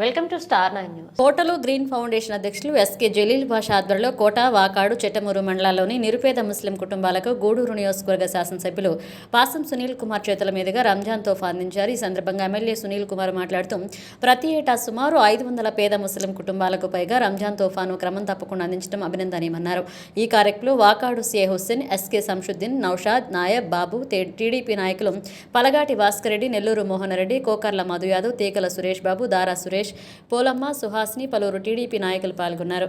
Welcome to star nine news. కోటలో green foundation అధ్యక్షులు SK Jaleel Basha ఆధ్వర్యంలో కోట వాకాడు చెట్టమూరు మండలాల్లోని నిరుపేద ముస్లిం కుటుంబాలకు గూడూరు నియోజకవర్గ శాసనసభ్యులు పాసం సునీల్ కుమార్ చేతుల మీదుగా రంజాన్ తోఫా అందించారు. ఈ సందర్భంగా ఎమ్మెల్యే సునీల్ కుమార్ మాట్లాడుతూ ప్రతి ఏటా సుమారు ఐదు వందల పేద ముస్లిం కుటుంబాలకు పైగా రంజాన్ తోఫాను క్రమం తప్పకుండా అందించడం అభినందనీయమన్నారు. ఈ కార్యక్రమంలో Vakadu CA Hussain SK Shamsuddin Naushad Nayab Babu TDP నాయకులు పలగాటి భాస్కర్ రెడ్డి నెల్లూరు మోహన్ రెడ్డి కోకర్ల మధు యాదవ్ తీకల సురేష్ బాబు దారా సురేష్ పోలమ్మ సుహాస్ని పలువురు టీడీపీ నాయకులు పాల్గొన్నారు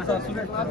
SI Suresh Suresh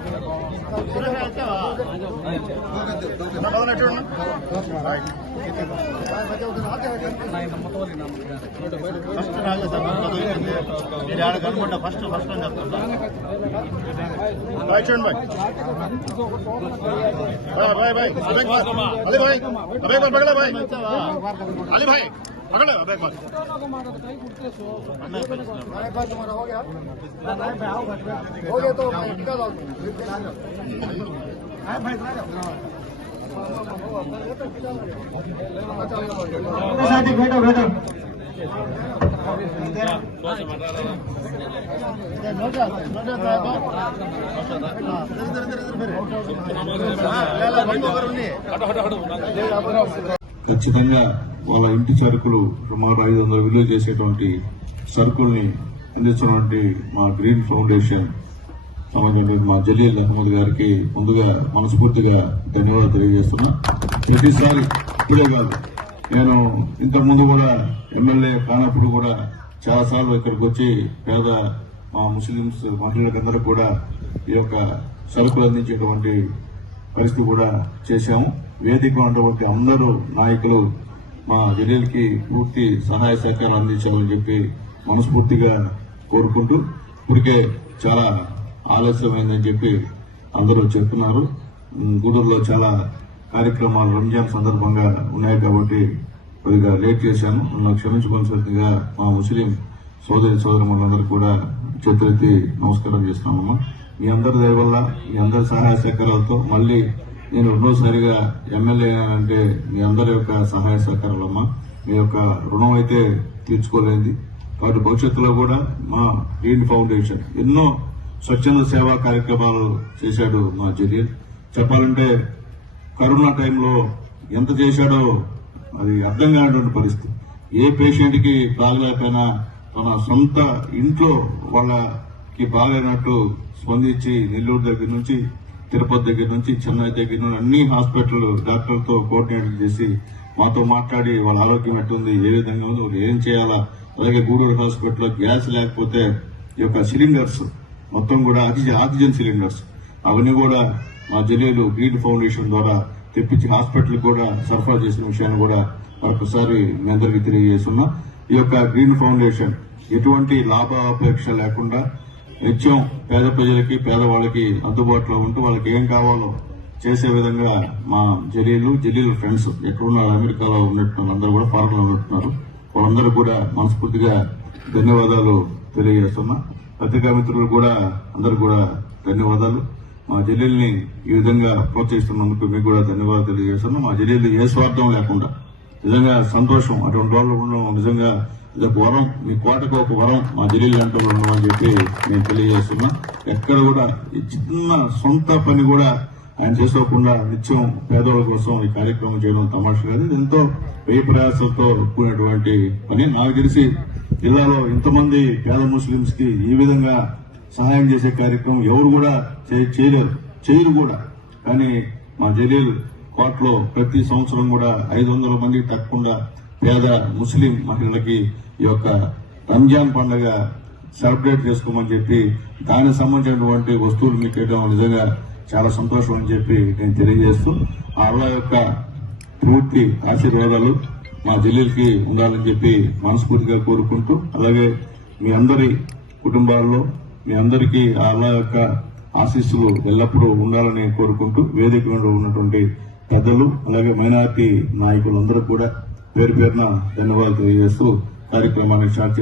right, right, first నేను ఆడ కనుకుంటా ఫస్ట్ ఫస్ట్ అని చెప్తాను బాయ్ చూడండి బాయ్ బాయ్ బాయ్ అబేక్ బాయ్ అలీ బాయ్ అలీ బాయ్ పగడే బాయ్ అలీ బాయ్ పగడే అబేక్ బాయ్ ఖచ్చితంగా వాళ్ళ ఇంటి సరుకులు సుమారు ఐదు వందలు విలువ చేసేటువంటి సరుకుల్ని అందించినటువంటి మా గ్రీన్ ఫౌండేషన్ సంబంధించిన మా జలీల్ అహ్మద్ గారికి ముందుగా మనస్ఫూర్తిగా ధన్యవాదాలు తెలియజేస్తున్నా. ప్రతిసారి ఇప్పుడే కాదు నేను ఇంతకు ముందు కూడా ఎమ్మెల్యే కానప్పుడు కూడా చాలాసార్లు ఇక్కడికి వచ్చి పేద మా ముస్లిమ్స్ మహిళలకందరూ కూడా ఈ యొక్క సరుకులు అందించేటువంటి పరిస్థితి కూడా చేశాము. వేదిక ఉన్నటువంటి అందరూ నాయకులు మా జలీల్ పూర్తి సహాయ సహకారం అందించాలని చెప్పి మనస్ఫూర్తిగా కోరుకుంటూ ఇప్పటికే చాలా ఆలస్యమైందని చెప్పి అందరూ చెప్తున్నారు. ఉమ్, గూడూరులో చాలా కార్యక్రమాలు రంజాన్ సందర్భంగా ఉన్నాయి కాబట్టి కొద్దిగా లేట్ చేశాను. నన్ను క్షమించుకోవాల్సిందిగా మా ముస్లిం సోదరి సోదరులందరూ కూడా చేతులెత్తి నమస్కారం చేస్తున్నాము. మీ అందరి దయవల్ల మీ అందరి సహాయ సహకారాలతో మళ్ళీ నేను రెండోసారిగా ఎమ్మెల్యే అంటే మీ అందరి యొక్క సహాయ సహకారాలమ్మా. మీ యొక్క రుణం అయితే తీర్చుకోలేంది కాబట్టి భవిష్యత్తులో కూడా మా గ్రీన్ ఫౌండేషన్ ఎన్నో స్వచ్ఛంద సేవా కార్యక్రమాలు చేశాడు మా జలీల్. చెప్పాలంటే కరోనా టైంలో ఎంత చేశాడో అది అర్థం కానటువంటి పరిస్థితి. ఏ పేషెంట్కి బాగలేకపోయినా తన సొంత ఇంట్లో వాళ్ళ కి బాగైనట్టు స్పందించి నెల్లూరు దగ్గర నుంచి తిరుపతి దగ్గర నుంచి చెన్నై దగ్గర నుంచి అన్ని హాస్పిటల్ డాక్టర్లతో కోఆర్డినేట్ చేసి మాతో మాట్లాడి వాళ్ళ ఆరోగ్యం ఎట్టుంది ఏ విధంగా ఉంది ఏం చేయాలా? అలాగే గూడూరు హాస్పిటల్లో గ్యాస్ లేకపోతే ఈ యొక్క సిలిండర్స్ మొత్తం కూడా ఆక్సిజన్ ఆక్సిజన్ సిలిండర్స్ అవన్నీ కూడా మా జిల్లాలో గ్రీన్ ఫౌండేషన్ ద్వారా తెప్పించి హాస్పిటల్ కూడా సరఫరా చేసిన విషయాన్ని కూడా మరొకసారి మీ అందరికీ తెలియజేస్తున్నా. ఈ యొక్క గ్రీన్ ఫౌండేషన్ ఎటువంటి లాభాపేక్ష లేకుండా నిత్యం పేద ప్రజలకి పేదవాళ్ళకి అందుబాటులో ఉంటూ వాళ్ళకి ఏం కావాలో చేసే విధంగా మా జలీలు జలీలు ఫ్రెండ్స్ ఎక్కడున్నారు అమెరికాలో ఉన్నట్టు అందరూ కూడా ఫారెన్లో వాళ్ళందరూ కూడా మనస్ఫూర్తిగా ధన్యవాదాలు తెలియజేస్తున్నా. పత్రికా మిత్రులు కూడా అందరూ కూడా ధన్యవాదాలు. మా జలీల్ని ఈ విధంగా ప్రోత్సహిస్తున్నందుకు మీకు కూడా ధన్యవాదాలు తెలియజేస్తున్నాం. మా జలీలు ఏ స్వార్థం లేకుండా నిజంగా సంతోషం అటువంటి వాళ్ళు ఉండడం నిజంగా ఇది ఒక వరం మీ కోటకు ఒక వరం మా జలీల్ అంటూ ఉండమని చెప్పి నేను తెలియజేస్తున్నా. ఎక్కడ కూడా ఈ చిన్న సొంత పని కూడా ఆయన చేసుకోకుండా నిత్యం పేదోళ్ళ కోసం ఈ కార్యక్రమం చేయడం తమాషా కాదు. ఇది ఎంతో వ్యయ ప్రయాసంతో కూడినటువంటి పని. నాకు తెలిసి జిల్లాలో ఇంతమంది పేద ముస్లింస్కి ఈ విధంగా సహాయం చేసే కార్యక్రమం ఎవరు కూడా చేయలేరు. చేయరు కూడా. కానీ మా జలీల్ కోట్లో ప్రతి సంవత్సరం కూడా ఐదు వందల మందికి తగ్గకుండా పేద ముస్లిం మహిళలకి ఈ యొక్క రంజాన్ పండుగ సెలబ్రేట్ చేసుకోమని చెప్పి దానికి సంబంధించినటువంటి వస్తువులు మీకు ఇవ్వడం నిజంగా చాలా సంతోషం అని చెప్పి నేను తెలియజేస్తూ ఆ అల్లా యొక్క పూర్తి ఆశీర్వాదాలు మా జలీల్కి ఉండాలని చెప్పి మనస్ఫూర్తిగా కోరుకుంటూ అలాగే మీ అందరి కుటుంబాల్లో మీ అందరికీ ఆ అల్లా యొక్క ఆశీస్సులు ఎల్లప్పుడూ ఉండాలని కోరుకుంటూ వేదిక ఉన్నటువంటి పెద్దలు అలాగే మైనార్టీ నాయకులందరూ కూడా పేరు పేరున ధన్యవాదాలు తెలియజేస్తూ కార్యక్రమాన్ని స్టార్ట్